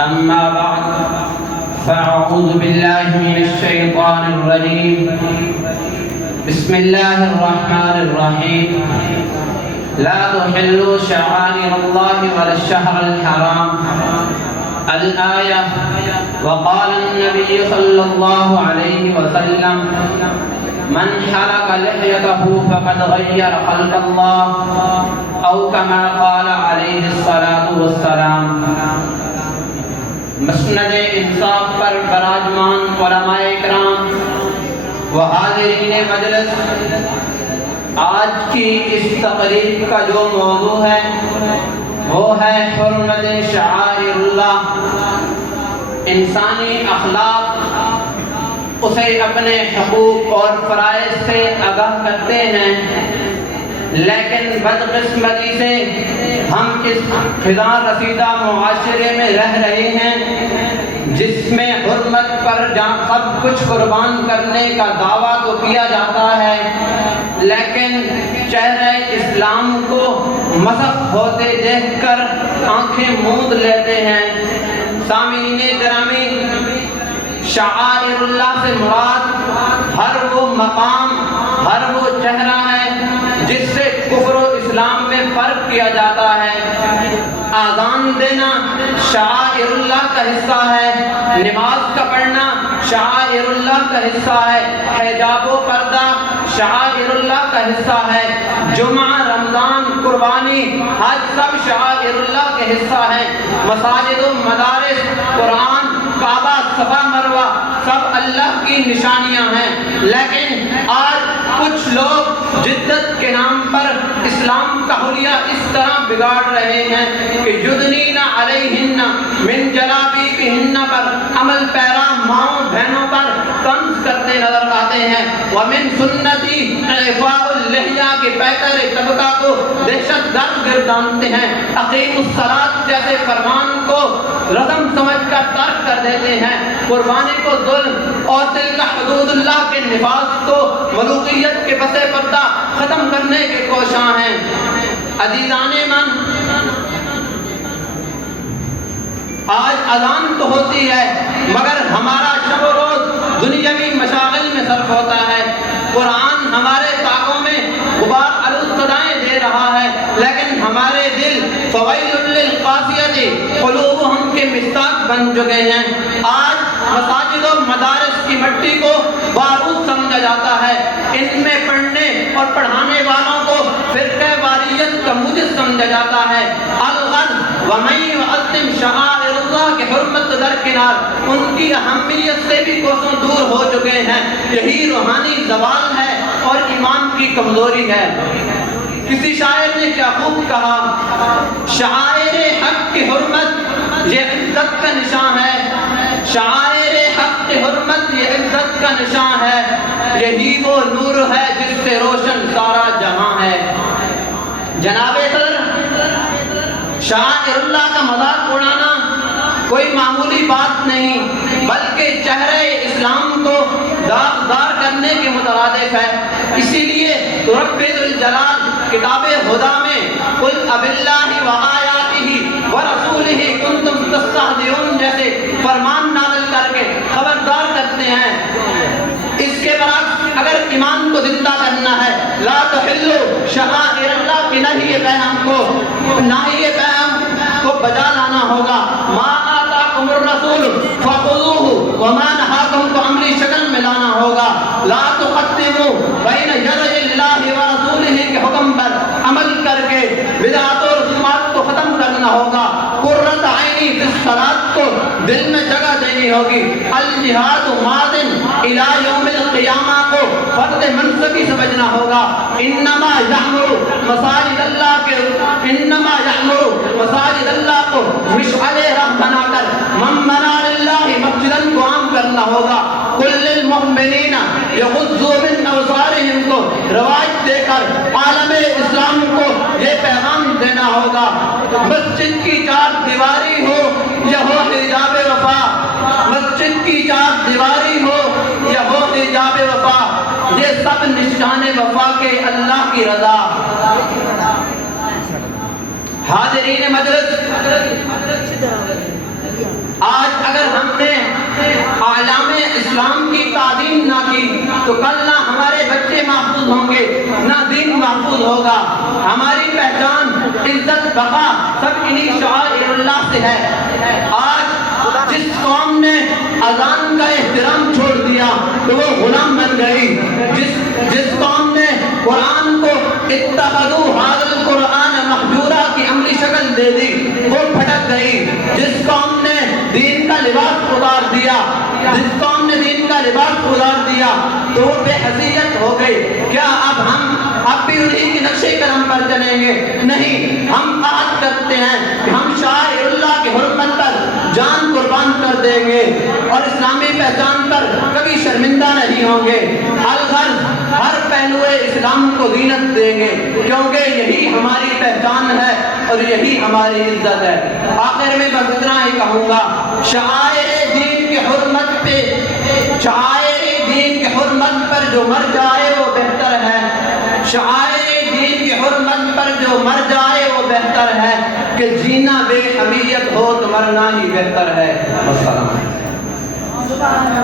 أما بعد فأعوذ بالله من الشيطان الرجيم بسم الله الرحمن الرحيم لا تحلوا شعائر الله ولا الشهر الحرام الآية وقال النبي صلى الله عليه وسلم من حلق لحيته فقد غير خلق الله أو كما قال عليه الصلاة والسلام۔ مسند انصاف پر براجمان علماء کرام و حاضرین مجلس، آج کی اس تقریب کا جو موضوع ہے وہ ہے حرمت شعائر اللہ۔ انسانی اخلاق اسے اپنے حقوق اور فرائض سے آگاہ کرتے ہیں، لیکن بدقسمتی سے ہم اس فضا رسیدہ معاشرے میں رہ رہے ہیں جس میں حرمت پر سب کچھ قربان کرنے کا دعویٰ تو کیا جاتا ہے، لیکن چہرہ اسلام کو مسخ ہوتے دیکھ کر آنکھیں موند لیتے ہیں۔ سامعین گرامی، شعائر اللہ سے مراد ہر وہ مقام، ہر وہ چہرہ ہے جس سے کفر و اسلام میں فرق کیا جاتا ہے۔ آذان دینا شعائر اللہ کا حصہ ہے، نماز کا پڑھنا شعائر اللہ کا حصہ ہے، حجاب و پردہ شعائر اللہ کا حصہ ہے، جمعہ، رمضان، قربانی، حج سب شعائر اللہ کے حصہ ہیں۔ مساجد و مدارس، قرآن، کعبہ، صفا مروہ سب اللہ کی نشانیاں ہیں، لیکن آج کچھ لوگ جدت کے نام پر اسلام کا حلیہ اس طرح بگاڑ رہے ہیں کہ یدنین علیہن من جلابیبہن پر عمل پیرا ماؤں بہنوں پر طنز کرتے نظر آتے ہیں۔ ومن سنتی اعفاء اللحیہ کے پیکر طبقہ کو دہشت گرد گردانتے ہیں، اقیم الصلاۃ جیسے فرمان کو رسم سمجھ کر ترک کر دیتے ہیں، قربانی کو ظلم اور تلک حدود اللہ کے نفاذ کو ملوکیت کے پس پردہ ختم کرنے کے کوشاں ہیں۔ عزیزان من، آج اذان تو ہوتی ہے مگر ہمارا شب و روز دنیاوی مشاغل میں صرف ہوتا ہے۔ قرآن ہمارے طاقوں میں غبار آلود صدائیں دے رہا ہے، لیکن ہمارے دل فویل للقاسیۃ قلوبہم کے مصداق بن چکے ہیں۔ آج مساجد و مدارس کی مٹی کو بارود سمجھا جاتا ہے، ان میں پڑھنے اور پڑھانے والوں کو فرقہ واریت کا موجب سمجھا جاتا ہے۔ الغرض ومن یعظم شعائر اللہ کی حرمت درکنار، ان کی اہمیت سے بھی کوسوں دور ہو چکے ہیں۔ یہی روحانی زوال ہے اور ایمان کی کمزوری ہے۔ کسی شاعر نے کیا خوب کہا، شعائر حق کی حرمت یہ عزت کا نشان ہے، شعائر حق کی حرمت یہ عزت کا نشان ہے، یہی وہ نور ہے جس سے روشن سارا جہاں ہے۔ جناب صدر، شعائر اللہ کا مذاق اڑانا کوئی معمولی بات نہیں بلکہ چہرہ اسلام کو داغدار کرنے کے مترادف ہے۔ اسی لیے رب ذوالجلال کتاب ہدیٰ میں قل اباللہ وآیاتہ ورسولہ کنتم تستہزئون جیسے فرمان نازل کر کے خبردار کرتے ہیں۔ اس کے برعکس اگر ایمان کو زندہ کرنا ہے، لا تحلوا شعائر اللہ کی نہ ہی یہ پیغام کو بجا لانا ہوگا۔ ما آتاکم الرسول فخذوہ وما نہاکم کو عملی شکل میں لانا ہوگا۔ لا تقدموا بین یدی اللہ ورسولہ کے حکم پر عمل کر کے بدعات اور رسومات کو ختم کرنا ہوگا۔ قرۃ عینی فی الصلاۃ کو دل میں جگہ دینی ہوگی۔ الجہاد ماض الی یوم القیامہ کو فرض منصبی سمجھنا ہوگا۔ انما یعمر مساجد اللہ کو مشعل راہ بنا کر من بنا للہ مسجدا کو عام کرنا ہوگا۔ کل للمؤمنین یغضوا من ابصارہم کو رواج دے کر عالم اسلام کو یہ پیغام دینا ہوگا۔ مسجد کی چار دیواری ہو یا ہو حجاب وفا، مسجد کی چار دیواری ہو یا ہو حجاب وفا، یہ سب نشان وفا کے اللہ کی رضا۔ حاضرین مجلس، تو کل نہ ہمارے بچے محفوظ ہوں گے نہ دین محفوظ ہوگا. ہماری پہچان عزت بقا سب انہی شعائر اللہ سے ہے. آج جس قوم نے اذان کا احترام چھوڑ دیا تو وہ غلام بن گئی. جس قوم نے قرآن کو اتخذوا ھذا القرآن مہجورا کی عملی شکل دے دی وہ پھٹک گئی. جس قوم نے دین کا لباس اتار دیا تو وہ بے حیثیت ہو گئی. کیا اب بھی انہی کے نقشے قدم پر چلیں گے؟ نہیں. ہم عہد کرتے ہیں کہ ہم شاعر اللہ کی حرمت پر جان قربان کر دیں گے اور اسلامی پہچان پر کبھی شرمندہ نہیں ہوں گے. الغرض ہر پہلو اسلام کو زینت دیں گے کیونکہ یہی ہماری پہچان ہے اور یہی ہماری عزت ہے. آخر میں بس اتنا ہی کہوں گا، شعائر دین کی حرمت پر جو مر جائے وہ بہتر ہے. شعائر دین کی حرمت پر جو مر جائے وہ بہتر ہے کہ جینا بے حمیت ہو تو مرنا ہی بہتر ہے. السلام علیکم.